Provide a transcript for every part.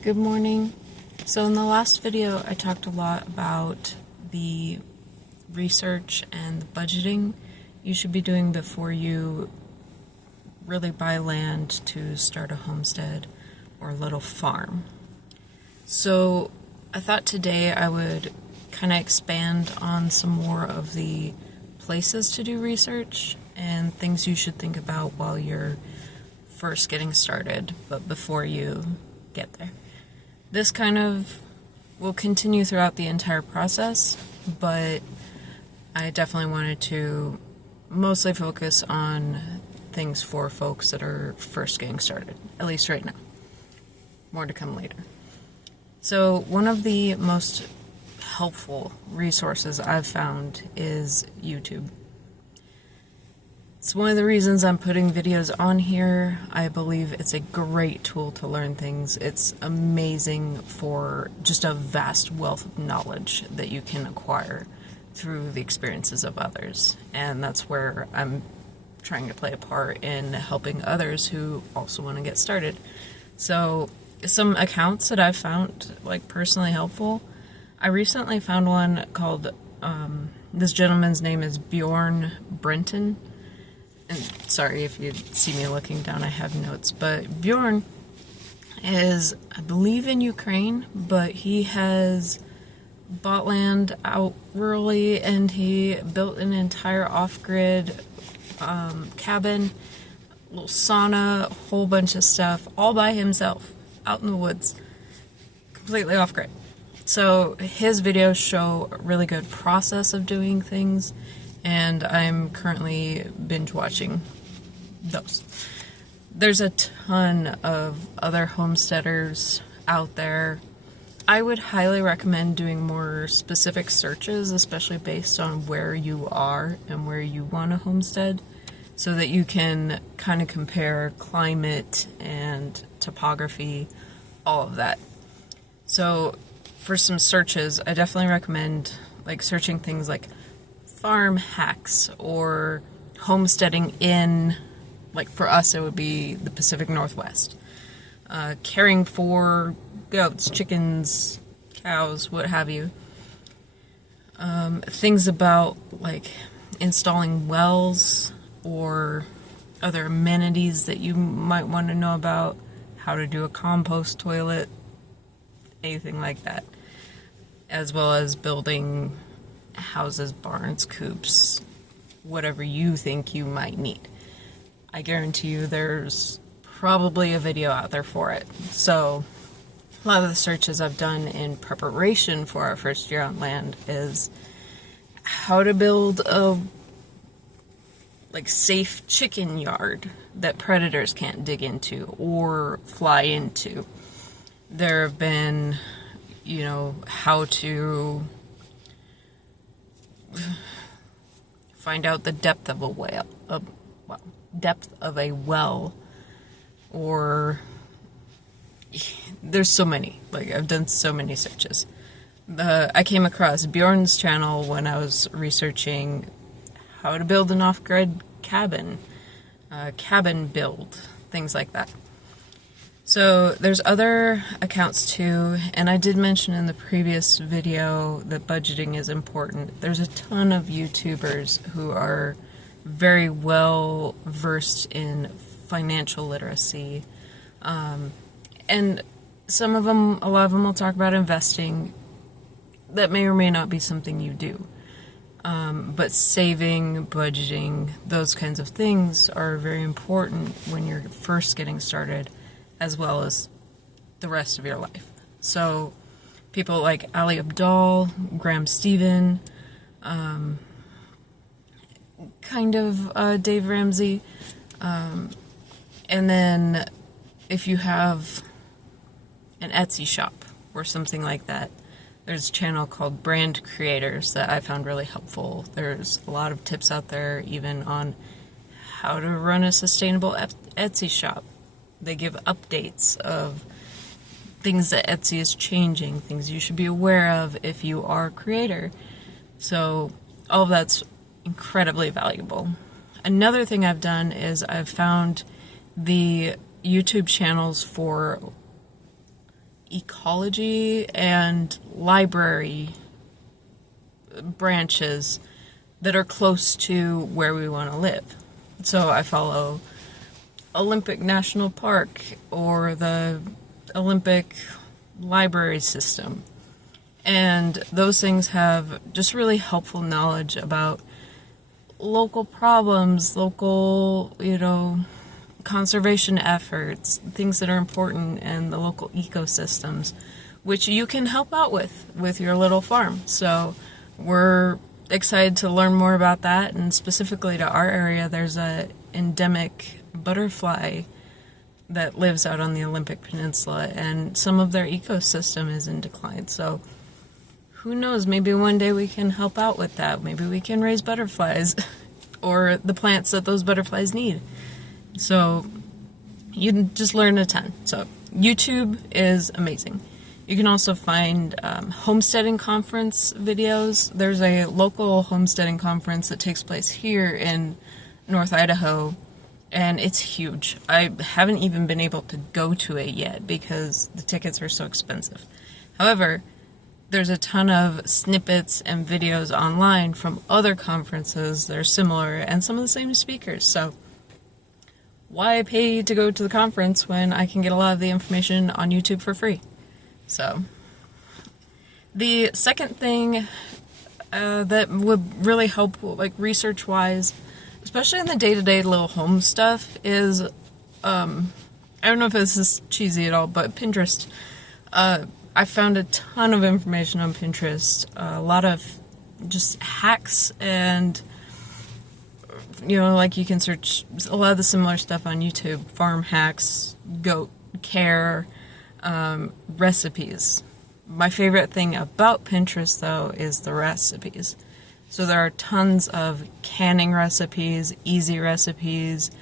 Good morning. So in the last video I talked a lot about the research and the budgeting you should be doing before you really buy land to start a homestead or a little farm. So I thought today I would kind of expand on some more of the places to do research and things you should think about while you're first getting started, but before you get there. This kind of will continue throughout the entire process, but I definitely wanted to mostly focus on things for folks that are first getting started, at least right now. More to come later. So one of the most helpful resources I've found is YouTube. It's one of the reasons I'm putting videos on here. I believe it's a great tool to learn things. It's amazing for just a vast wealth of knowledge that you can acquire through the experiences of others. And that's where I'm trying to play a part in helping others who also want to get started. So some accounts that I've found personally helpful. I recently found one called, this gentleman's name is Bjorn Brenton. And sorry if you see me looking down, I have notes, but Bjorn is, I believe, in Ukraine, but he has bought land out rurally and he built an entire off-grid cabin, little sauna, a whole bunch of stuff, all by himself, out in the woods, completely off-grid. So his videos show a really good process of doing things, and I'm currently binge watching those. There's a ton of other homesteaders out there. I would highly recommend doing more specific searches, especially based on where you are and where you want to homestead, so that you can kind of compare climate and topography, all of that. So for some searches, I definitely recommend searching things like farm hacks or homesteading in, for us it would be the Pacific Northwest. Caring for goats, chickens, cows, what have you. Things about installing wells or other amenities that you might want to know about, how to do a compost toilet, anything like that, as well as building houses, barns, coops, whatever you think you might need. I guarantee you there's probably a video out there for it. So a lot of the searches I've done in preparation for our first year on land is how to build a safe chicken yard that predators can't dig into or fly into. There have been, how to find out the depth of a well, or there's so many. I've done so many searches. I came across Bjorn's channel when I was researching how to build an off-grid cabin, cabin build, things like that. So there's other accounts too, and I did mention in the previous video that budgeting is important. There's a ton of YouTubers who are very well versed in financial literacy, and some of them, a lot of them will talk about investing. That may or may not be something you do, but saving, budgeting, those kinds of things are very important when you're first getting started, as well as the rest of your life. So people like Ali Abdaal, Graham Stephen, Dave Ramsey, and then if you have an Etsy shop or something like that, there's a channel called Brand Creators that I found really helpful. There's a lot of tips out there even on how to run a sustainable Etsy shop. They give updates of things that Etsy is changing, things you should be aware of if you are a creator. So all of that's incredibly valuable. Another thing I've done is I've found the YouTube channels for ecology and library branches that are close to where we want to live. So I follow Olympic National Park or the Olympic library system. And those things have just really helpful knowledge about local problems, local, conservation efforts, things that are important in the local ecosystems, which you can help out with your little farm. So we're excited to learn more about that, and specifically to our area, there's a endemic butterfly that lives out on the Olympic Peninsula, and some of their ecosystem is in decline. So who knows, maybe one day we can help out with that. Maybe we can raise butterflies or the plants that those butterflies need. So you can just learn a ton. So YouTube is amazing. You can also find homesteading conference videos. There's a local homesteading conference that takes place here in North Idaho, and it's huge. I haven't even been able to go to it yet because the tickets are so expensive. However, there's a ton of snippets and videos online from other conferences that are similar and some of the same speakers. So why pay to go to the conference when I can get a lot of the information on YouTube for free? So the second thing that would really help, like research-wise, especially in the day-to-day little home stuff, is I don't know if this is cheesy at all, but Pinterest. I found a ton of information on Pinterest, a lot of just hacks, and like you can search a lot of the similar stuff on YouTube: farm hacks, goat care, recipes. My favorite thing about Pinterest, though, is the recipes. So there are tons of canning recipes, easy recipes,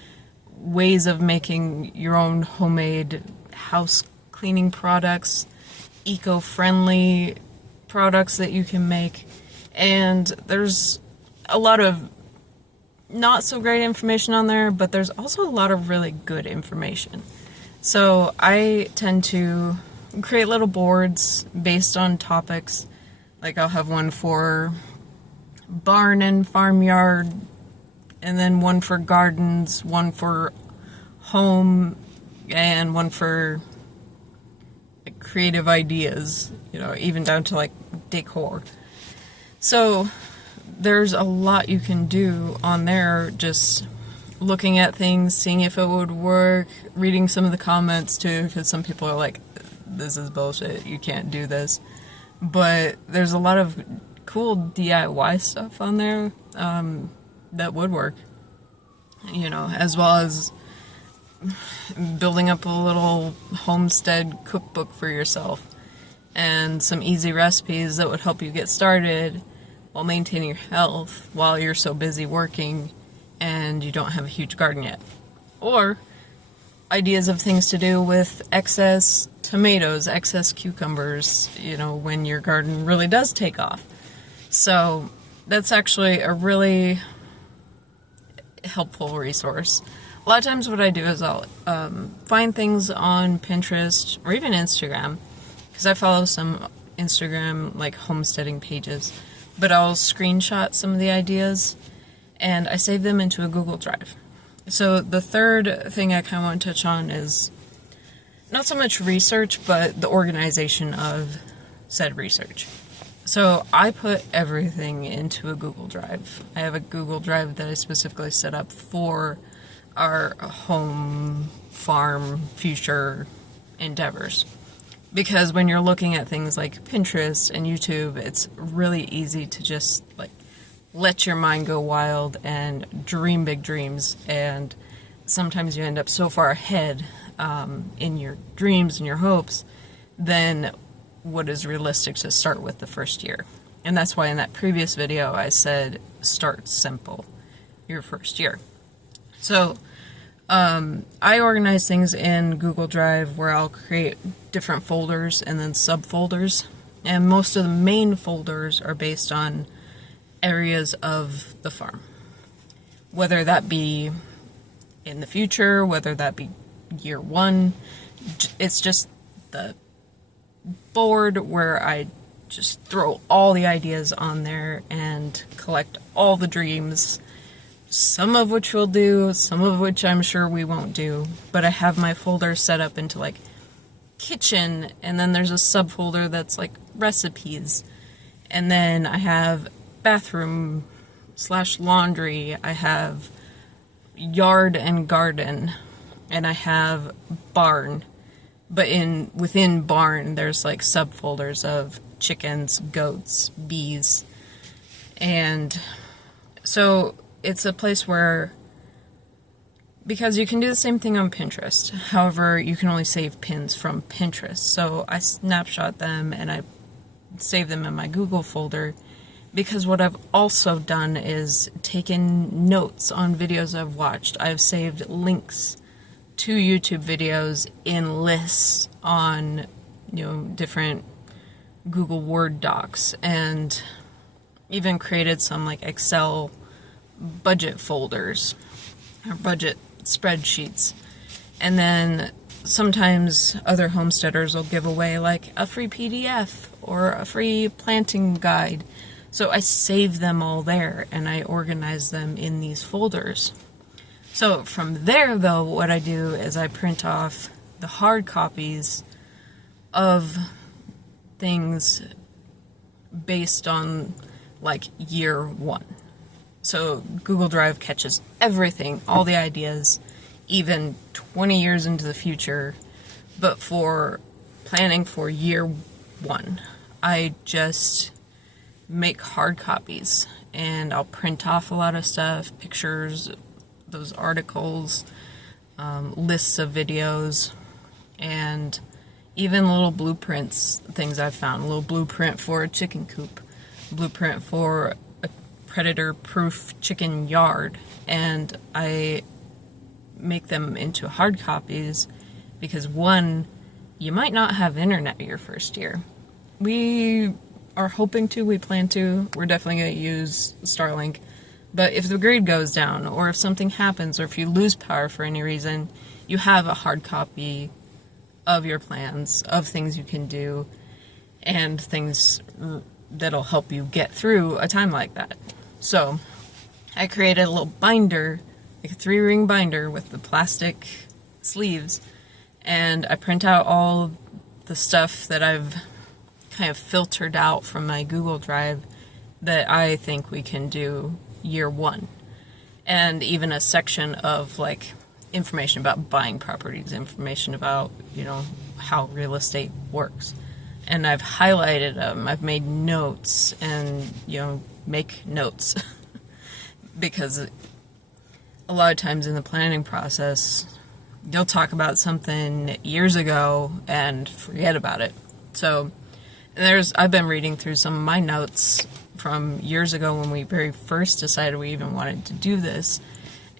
ways of making your own homemade house cleaning products, eco-friendly products that you can make. And there's a lot of not so great information on there, but there's also a lot of really good information. So I tend to create little boards based on topics. Like I'll have one for barn and farmyard, and then one for gardens, one for home, and one for like creative ideas, even down to like decor. So there's a lot you can do on there, just looking at things, seeing if it would work, reading some of the comments too, because some people are like, this is bullshit, you can't do this. But there's a lot of cool DIY stuff on there that would work, as well as building up a little homestead cookbook for yourself and some easy recipes that would help you get started while maintaining your health while you're so busy working and you don't have a huge garden yet. Or ideas of things to do with excess tomatoes, excess cucumbers, when your garden really does take off. So that's actually a really helpful resource. A lot of times what I do is I'll find things on Pinterest or even Instagram, because I follow some Instagram like homesteading pages, but I'll screenshot some of the ideas and I save them into a Google Drive. So the third thing I kind of want to touch on is not so much research, but the organization of said research. So I put everything into a Google Drive. I have a Google Drive that I specifically set up for our home farm future endeavors. Because when you're looking at things like Pinterest and YouTube, it's really easy to just let your mind go wild and dream big dreams. And sometimes you end up so far ahead in your dreams and your hopes than what is realistic to start with the first year. And that's why in that previous video I said start simple your first year. So I organize things in Google Drive where I'll create different folders and then subfolders, and most of the main folders are based on areas of the farm, whether that be in the future, whether that be year one. It's just the board where I just throw all the ideas on there and collect all the dreams, some of which we'll do, some of which I'm sure we won't do, but I have my folder set up into like kitchen, and then there's a subfolder that's like recipes, and then I have bathroom / laundry, I have yard and garden, and I have barn. But within barn, there's like subfolders of chickens, goats, bees. And so it's a place where, because you can do the same thing on Pinterest, however, you can only save pins from Pinterest. So I snapshot them and I save them in my Google folder, because what I've also done is taken notes on videos I've watched. I've saved links to YouTube videos in lists on, different Google Word docs, and even created some like Excel budget folders or budget spreadsheets. And then sometimes other homesteaders will give away like a free PDF or a free planting guide. So I save them all there and I organize them in these folders. So from there, though, what I do is I print off the hard copies of things based on like year 1. So Google Drive catches everything, all the ideas, even 20 years into the future. But for planning for year 1, I just make hard copies and I'll print off a lot of stuff, pictures, those articles, lists of videos, and even little blueprints, things I've found. A little blueprint for a chicken coop, blueprint for a predator-proof chicken yard, and I make them into hard copies because, one, you might not have internet your first year. We are hoping to, we plan to, we're definitely going to use Starlink. But if the grid goes down, or if something happens, or if you lose power for any reason, you have a hard copy of your plans, of things you can do, and things that'll help you get through a time like that. So I created a little binder, like a 3-ring binder with the plastic sleeves, and I print out all the stuff that I've kind of filtered out from my Google Drive that I think we can do year 1, and even a section of like information about buying properties, information about how real estate works, and I've highlighted them, I've made notes, and make notes because a lot of times in the planning process you'll talk about something years ago and forget about it. So I've been reading through some of my notes from years ago when we very first decided we even wanted to do this,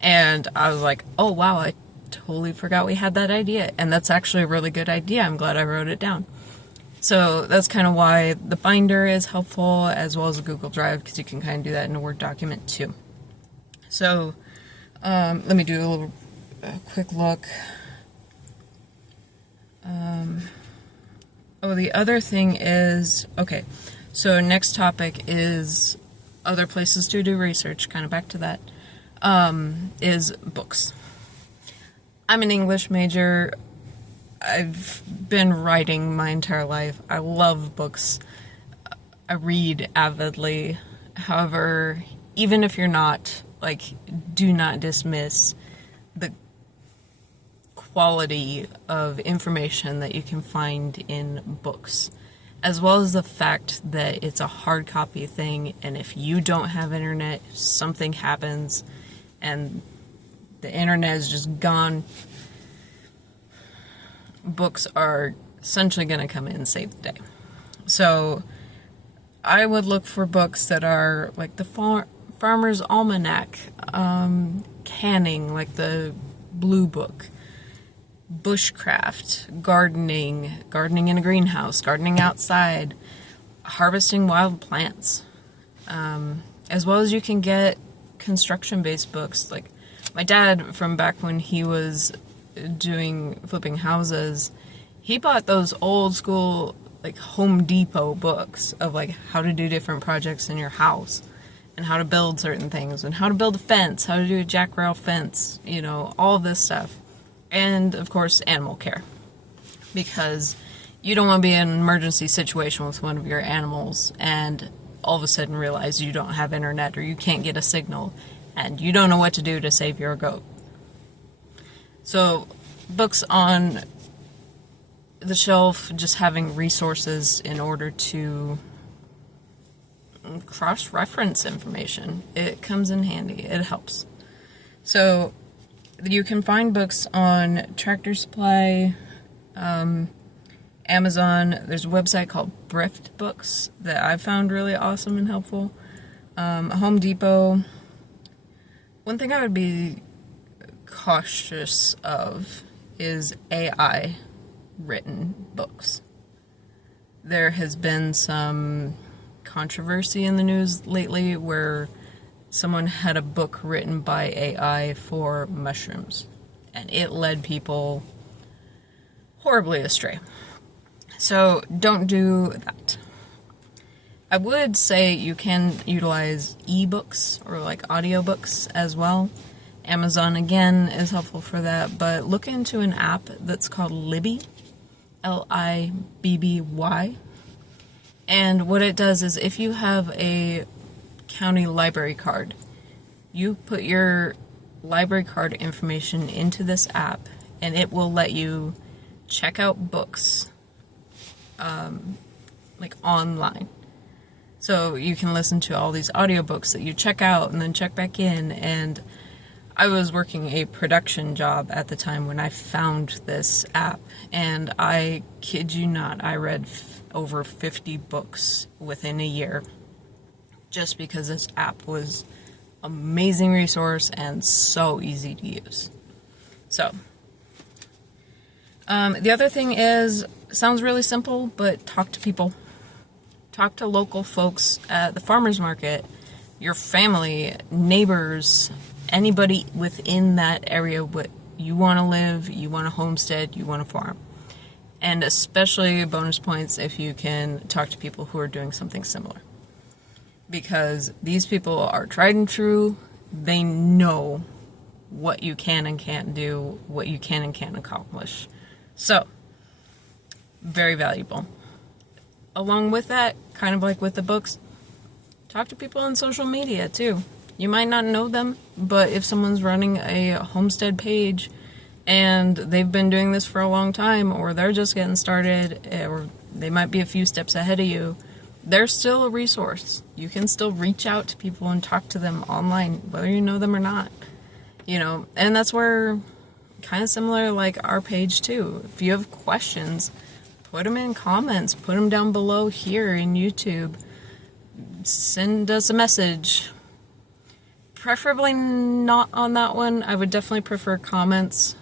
and I was like, oh wow, I totally forgot we had that idea, and that's actually a really good idea. I'm glad I wrote it down. So that's kind of why the binder is helpful, as well as the Google Drive, because you can kind of do that in a Word document too. So let me do a quick look. The other thing is, okay, so next topic is other places to do research, kind of back to that, is books. I'm an English major. I've been writing my entire life. I love books. I read avidly. However, even if you're not, do not dismiss the quality of information that you can find in books, as well as the fact that it's a hard copy thing, and if you don't have internet, if something happens and the internet is just gone, books are essentially going to come in and save the day. So I would look for books that are like the Farmer's Almanac, canning, like the Blue Book, bushcraft, gardening in a greenhouse, gardening outside, harvesting wild plants, as well as you can get construction-based books. Like my dad, from back when he was flipping houses, he bought those old school like Home Depot books of like how to do different projects in your house and how to build certain things and how to build a fence, how to do a jack rail fence, you know, all of this stuff. And of course, animal care, because you don't want to be in an emergency situation with one of your animals and all of a sudden realize you don't have internet or you can't get a signal and you don't know what to do to save your goat. So books on the shelf, just having resources in order to cross-reference information, it comes in handy. It helps. So you can find books on Tractor Supply, Amazon. There's a website called Thrift Books that I found really awesome and helpful. Home Depot. One thing I would be cautious of is AI written books. There has been some controversy in the news lately where someone had a book written by AI for mushrooms, and it led people horribly astray. So don't do that. I would say you can utilize ebooks or like audiobooks as well. Amazon again is helpful for that, but look into an app that's called Libby, Libby. And what it does is if you have a county library card, you put your library card information into this app and it will let you check out books like online. So you can listen to all these audiobooks that you check out and then check back in. And I was working a production job at the time when I found this app, and I kid you not, I read over 50 books within a year just because this app was an amazing resource and so easy to use. So the other thing is, sounds really simple, but talk to people. Talk to local folks at the farmer's market, your family, neighbors, anybody within that area. What you want to live, you want to homestead, you want to farm. And especially bonus points if you can talk to people who are doing something similar. Because these people are tried and true. They know what you can and can't do, what you can and can't accomplish. So, very valuable. Along with that, kind of like with the books, talk to people on social media too. You might not know them, but if someone's running a homestead page and they've been doing this for a long time, or they're just getting started, or they might be a few steps ahead of you, they're still a resource. You can still reach out to people and talk to them online, whether you know them or not. You know, and that's where, kind of similar like our page too. If you have questions, put them in comments, put them down below here in YouTube. Send us a message. Preferably not on that one. I would definitely prefer comments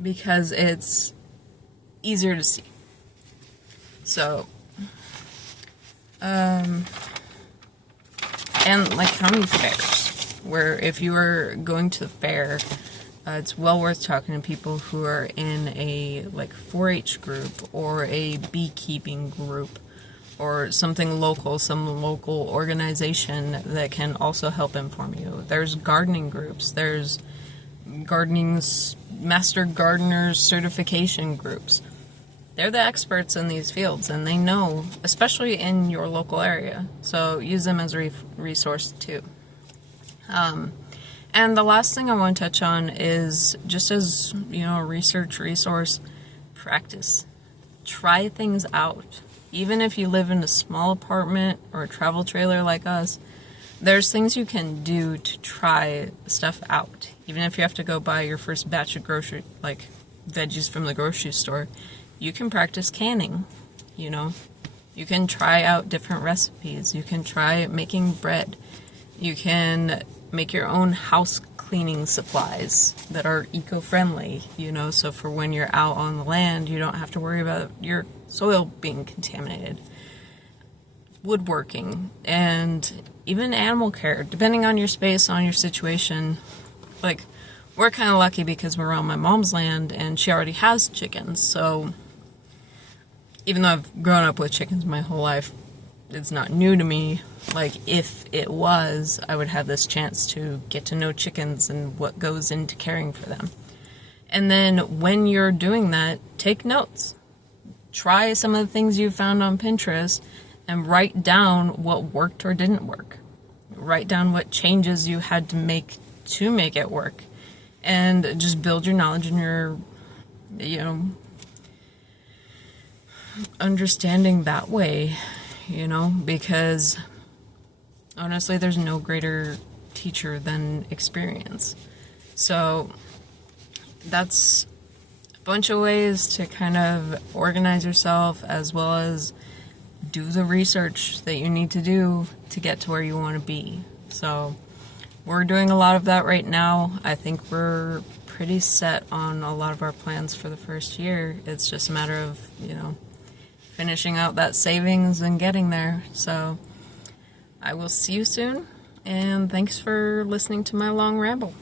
because it's easier to see. So, and like county fairs, where if you are going to the fair, it's well worth talking to people who are in a like 4-H group or a beekeeping group or something local, some local organization that can also help inform you. There's gardening groups, there's gardening's master gardeners certification groups. They're the experts in these fields and they know, especially in your local area. So use them as a resource too. And the last thing I want to touch on is just as, you know, a research resource, practice. Try things out. Even if you live in a small apartment or a travel trailer like us, there's things you can do to try stuff out. Even if you have to go buy your first batch of grocery, like veggies from the grocery store, you can practice canning, you know. You can try out different recipes. You can try making bread. You can make your own house cleaning supplies that are eco-friendly, you know, so for when you're out on the land, you don't have to worry about your soil being contaminated. Woodworking, and even animal care, depending on your space, on your situation. Like, we're kind of lucky because we're on my mom's land and she already has chickens, so even though I've grown up with chickens my whole life, it's not new to me. Like, if it was, I would have this chance to get to know chickens and what goes into caring for them. And then when you're doing that, take notes. Try some of the things you found on Pinterest and write down what worked or didn't work. Write down what changes you had to make it work. And just build your knowledge and your, understanding that way, because honestly, there's no greater teacher than experience. So that's a bunch of ways to kind of organize yourself, as well as do the research that you need to do to get to where you want to be. So we're doing a lot of that right now. I think we're pretty set on a lot of our plans for the first year. It's just a matter of, finishing out that savings and getting there. So I will see you soon, and thanks for listening to my long ramble.